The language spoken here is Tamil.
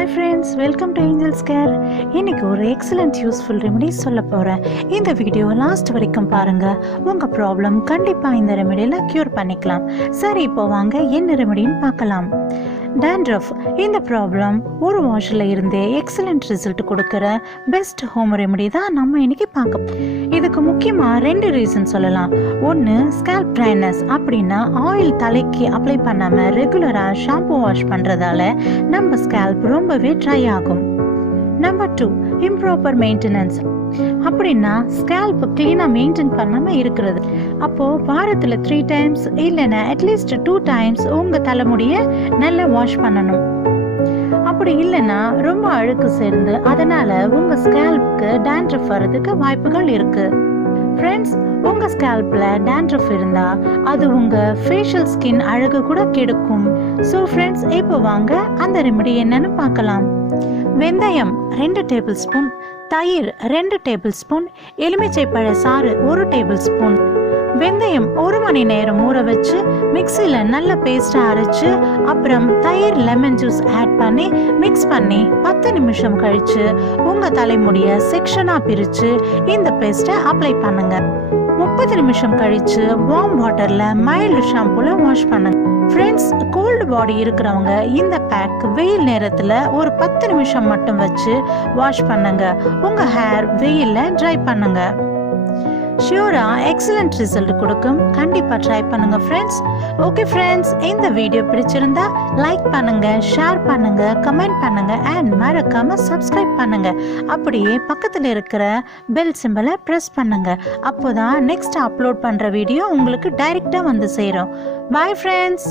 Hi friends, welcome to Angel's Care. இன்னைக்கு ஒரு எக்ஸலண்ட் யூஸ்ஃபுல் ரெமெடி சொல்ல போறேன். இந்த வீடியோ லாஸ்ட் வரைக்கும் பாருங்க. உங்க ப்ராப்ளம் கண்டிப்பா இந்த ரெமெடியில கியூர் பண்ணிக்கலாம். சரி, இப்போ வாங்க என்ன ரெமெடின்னு பார்க்கலாம். Dandruff இந்த ப்ராப்ளம் ஒரு வாஷ்ல இருந்தே எக்ஸலண்ட் ரிசல்ட் கொடுக்கிற பெஸ்ட் ஹோம் ரெமெடி தான் நம்ம இன்னைக்கு பார்க்க. இதுக்கு முக்கியமா 2 ரீசன் சொல்லலாம். ஒன்று, ஸ்கேல்ப் ட்ரைனஸ், அப்படின்னா ஆயில் தலைக்கு அப்ளை பண்ணாம ரெகுலரா ஷாம்பு வாஷ் பண்றதால நம்ம ஸ்கேல்ப் ரொம்பவே ட்ரை ஆகும். நம்பர் 2, இம்ப்ராப்பர் மெயின்டெனன்ஸ், அப்படின்னா ஸ்கேல்ப் கிளீனா மெயின்டைன் பண்ணாம இருக்கிறது. அப்போ வாரத்துல 3 டைம்ஸ் இல்லைன்னா அட்லீஸ்ட் 2 டைம்ஸ் உங்க தலைமுடிய நல்லா வாஷ் பண்ணணும். அப்படி இல்லைன்னா ரொம்ப அழுக்கு சேர்ந்து அதனால உங்க ஸ்கேல்ப்க்கு dandruff வரதுக்கு வாய்ப்புகள் இருக்கு. ஃப்ரெண்ட்ஸ், உங்க ஸ்கேல்ப்ல dandruff இருந்தா அது உங்க ஃபேஷியல் ஸ்கின் அழகு கூட கெடுக்கும். ஸோ ஃப்ரெண்ட்ஸ், இப்போ வாங்க அந்த ரெமெடி என்னன்னு பார்க்கலாம். வெந்தயம் 2 டேபிள் ஸ்பூன், தயிர் 2 டேபிள் ஸ்பூன், எலுமிச்சை பழ சாறு 1 டேபிள் ஸ்பூன். வெந்தயம் 1 மணி நேரம் ஊற வச்சு மிக்சியில் நல்ல பேஸ்டா அரைச்சு அப்புறம் தயிர் லெமன் ஜூஸ் ஆட் பண்ணி மிக்ஸ் பண்ணி 10 நிமிஷம் கழிச்சு உங்க தலைமுடிய செக்ஷனா பிரிச்சு இந்த பேஸ்ட்டை அப்ளை பண்ணுங்க. 30 நிமிஷம் கழிச்சு வார்ம் வாட்டர்ல மைல்டு ஷாம்புல வாஷ் பண்ணுங்க. ஃப்ரெண்ட்ஸ், கோல்டு பாடி இருக்கிறவங்க இந்த பேக் வெயில் நேரத்துல ஒரு 10 நிமிஷம் மட்டும் வச்சு வாஷ் பண்ணுங்க. உங்க ஹேர் வெயில்ல ட்ரை பண்ணுங்க. ஷியூரா எக்ஸலண்ட் ரிசல்ட் கொடுக்கும். கண்டிப்பா ட்ரை பண்ணுங்க ஃப்ரெண்ட்ஸ். ஓகே ஃப்ரெண்ட்ஸ், இந்த வீடியோ பிடிச்சிருந்தா லைக் பண்ணுங்க, ஷேர் பண்ணுங்க, கமெண்ட் பண்ணுங்க அண்ட் மறக்காம சப்ஸ்கிரைப் பண்ணுங்க. அப்படியே பக்கத்துல இருக்கிற பெல் சிம்பலை பிரஸ் பண்ணுங்க. அப்போதான் நெக்ஸ்ட் அப்லோட் பண்ற வீடியோ உங்களுக்கு டைரக்டா வந்து சேரும். Bye friends.